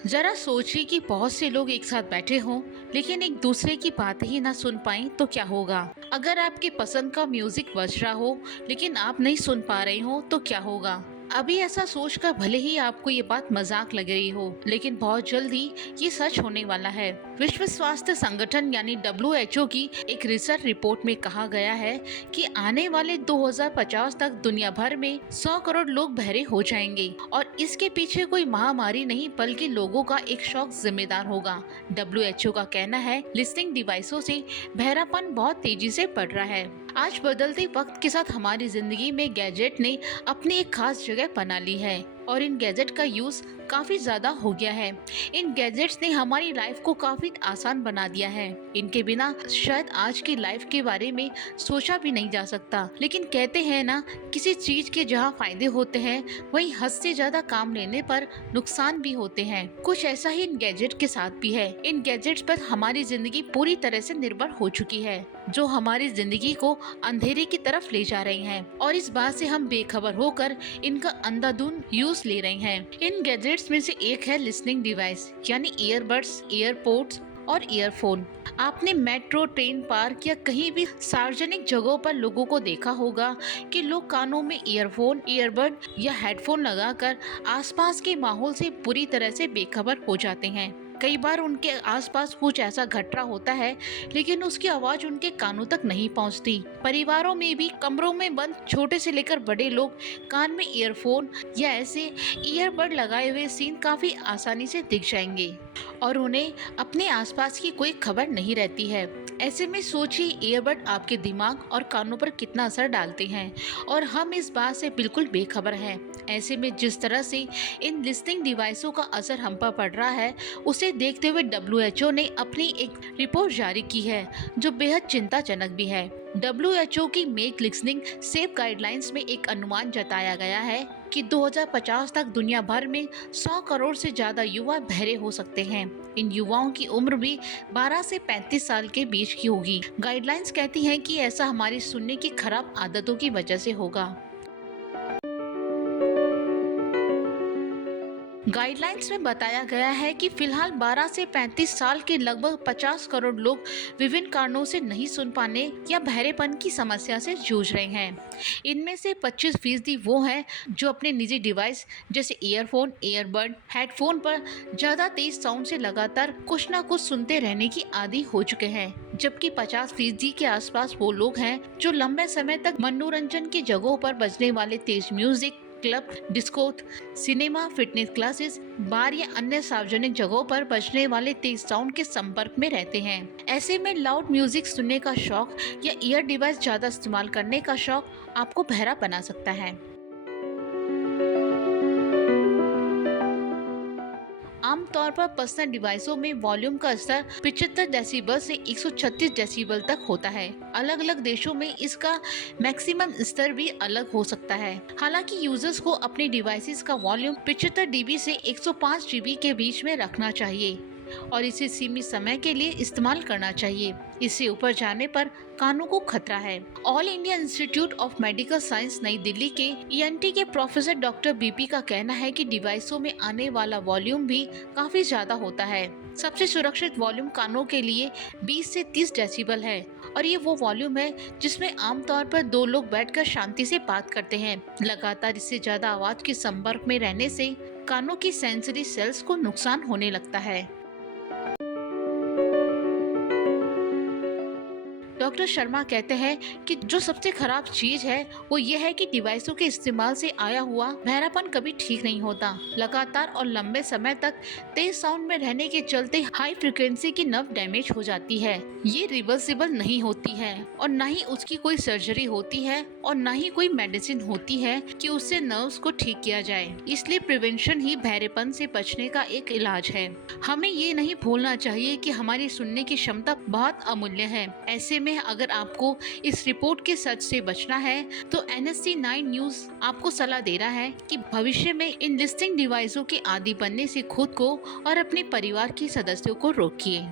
जरा सोचिए कि बहुत से लोग एक साथ बैठे हों लेकिन एक दूसरे की बातें ही ना सुन पाएं तो क्या होगा। अगर आपकी पसंद का म्यूजिक बज रहा हो लेकिन आप नहीं सुन पा रहे हो तो क्या होगा। अभी ऐसा सोचकर भले ही आपको ये बात मजाक लग रही हो लेकिन बहुत जल्दी ये सच होने वाला है। विश्व स्वास्थ्य संगठन यानी WHO की एक रिसर्च रिपोर्ट में कहा गया है कि आने वाले 2050 तक दुनिया भर में 100 करोड़ लोग बहरे हो जाएंगे और इसके पीछे कोई महामारी नहीं बल्कि लोगों का एक शौक जिम्मेदार होगा। WHO का कहना है लिसनिंग डिवाइसों से बहरापन बहुत तेजी से बढ़ रहा है। आज बदलते वक्त के साथ हमारी जिंदगी में गैजेट ने अपनी एक खास जगह बना ली है और इन गैजेट का यूज काफी ज्यादा हो गया है। इन गैजेट्स ने हमारी लाइफ को काफी आसान बना दिया है। इनके बिना शायद आज की लाइफ के बारे में सोचा भी नहीं जा सकता। लेकिन कहते हैं ना, किसी चीज के जहाँ फायदे होते हैं वहीं हद से ज्यादा काम लेने पर नुकसान भी होते हैं। कुछ ऐसा ही इन गैजेट के साथ भी है। इन गैजेट्स पर हमारी जिंदगी पूरी तरह से निर्भर हो चुकी है, जो हमारी जिंदगी को अंधेरे की तरफ ले जा रही हैं और इस बात से हम बेखबर होकर इनका अंधाधुंध यूज ले रहे हैं। इन गैजेट्स में से एक है लिसनिंग डिवाइस यानी ईयरबड्स, एयरपोर्ट्स और ईयरफोन। आपने मेट्रो, ट्रेन, पार्क या कहीं भी सार्वजनिक जगहों पर लोगों को देखा होगा कि लोग कानों में ईयरफोन, ईयरबड या हेडफोन लगाकर आसपास के माहौल से पूरी तरह से बेखबर हो जाते हैं। कई बार उनके आसपास कुछ ऐसा घट रहा होता है लेकिन उसकी आवाज उनके कानों तक नहीं पहुंचती। परिवारों में भी कमरों में बंद छोटे से लेकर बड़े लोग कान में ईयरफोन या ऐसे ईयरबड लगाए हुए सीन काफी आसानी से दिख जाएंगे और उन्हें अपने आसपास की कोई खबर नहीं रहती है। ऐसे में सोचिए ईयरबड आपके दिमाग और कानों पर कितना असर डालते हैं और हम इस बात से बिल्कुल बेखबर हैं। ऐसे में जिस तरह से इन लिसनिंग डिवाइसों का असर हम पर पड़ रहा है उसे देखते हुए WHO ने अपनी एक रिपोर्ट जारी की है जो बेहद चिंताजनक भी है। WHO की मेक लिसनिंग सेफ गाइडलाइंस में एक अनुमान जताया गया है कि 2050 तक दुनिया भर में 100 करोड़ से ज्यादा युवा बहरे हो सकते हैं। इन युवाओं की उम्र भी 12 से 35 साल के बीच की होगी। गाइडलाइंस कहती हैं कि ऐसा हमारी सुनने की खराब आदतों की वजह से होगा। गाइडलाइंस में बताया गया है कि फिलहाल 12 से 35 साल के लगभग 50 करोड़ लोग विभिन्न कारणों से नहीं सुन पाने या बहरेपन की समस्या से जूझ रहे हैं। इनमें से 25% वो हैं जो अपने निजी डिवाइस जैसे ईयरफोन, ईयरबड, हेडफोन पर ज़्यादा तेज साउंड से लगातार कुछ ना कुछ सुनते रहने की आदी हो चुके हैं, जबकि 50% के आसपास वो लोग हैं जो लंबे समय तक मनोरंजन की जगहों पर बजने वाले तेज music, club, disco, cinema, fitness classes, bar या अन्य सार्वजनिक जगहों पर बजने वाले तेज साउंड के संपर्क में रहते हैं। ऐसे में लाउड म्यूजिक सुनने का शौक या ईयर डिवाइस ज्यादा इस्तेमाल करने का शौक आपको बहरा बना सकता है। आमतौर पर पर्सनल डिवाइसों में वॉल्यूम का स्तर 75 डेसिबल से 136 डेसिबल तक होता है। अलग अलग देशों में इसका मैक्सिमम स्तर भी अलग हो सकता है। हालांकि यूजर्स को अपने डिवाइसेस का वॉल्यूम 75 dB से 105 dB के बीच में रखना चाहिए और इसे सीमित समय के लिए इस्तेमाल करना चाहिए। इससे ऊपर जाने पर कानों को खतरा है। All India institute of medical science नई दिल्ली के ENT के प्रोफेसर डॉक्टर BP का कहना है कि डिवाइसों में आने वाला वॉल्यूम भी काफी ज्यादा होता है। सबसे सुरक्षित वॉल्यूम कानों के लिए 20 से 30 डेसिबल है और ये वो वॉल्यूम है जिसमें आमतौर पर दो लोग बैठकर शांति से बात करते हैं। लगातार इससे ज्यादा आवाज के संपर्क में रहने से कानों की सेंसरी सेल्स को नुकसान होने लगता है। डॉक्टर शर्मा कहते हैं कि जो सबसे खराब चीज है वो ये है कि डिवाइसों के इस्तेमाल से आया हुआ बहरापन कभी ठीक नहीं होता। लगातार और लंबे समय तक तेज साउंड में रहने के चलते हाई फ्रिक्वेंसी की नर्व डैमेज हो जाती है। ये रिवर्सिबल नहीं होती है और न ही उसकी कोई सर्जरी होती है और न ही कोई मेडिसिन होती है कि उससे नर्व्स को ठीक किया जाए। इसलिए प्रिवेंशन ही बहरेपन से बचने का एक इलाज है। हमें ये नहीं भूलना चाहिए कि हमारी सुनने की क्षमता बहुत अमूल्य है। ऐसे में अगर आपको इस रिपोर्ट के सच से बचना है तो NSC 9 न्यूज आपको सलाह दे रहा है कि भविष्य में इन लिसनिंग डिवाइसों के आदी बनने से खुद को और अपने परिवार के सदस्यों को रोकिए।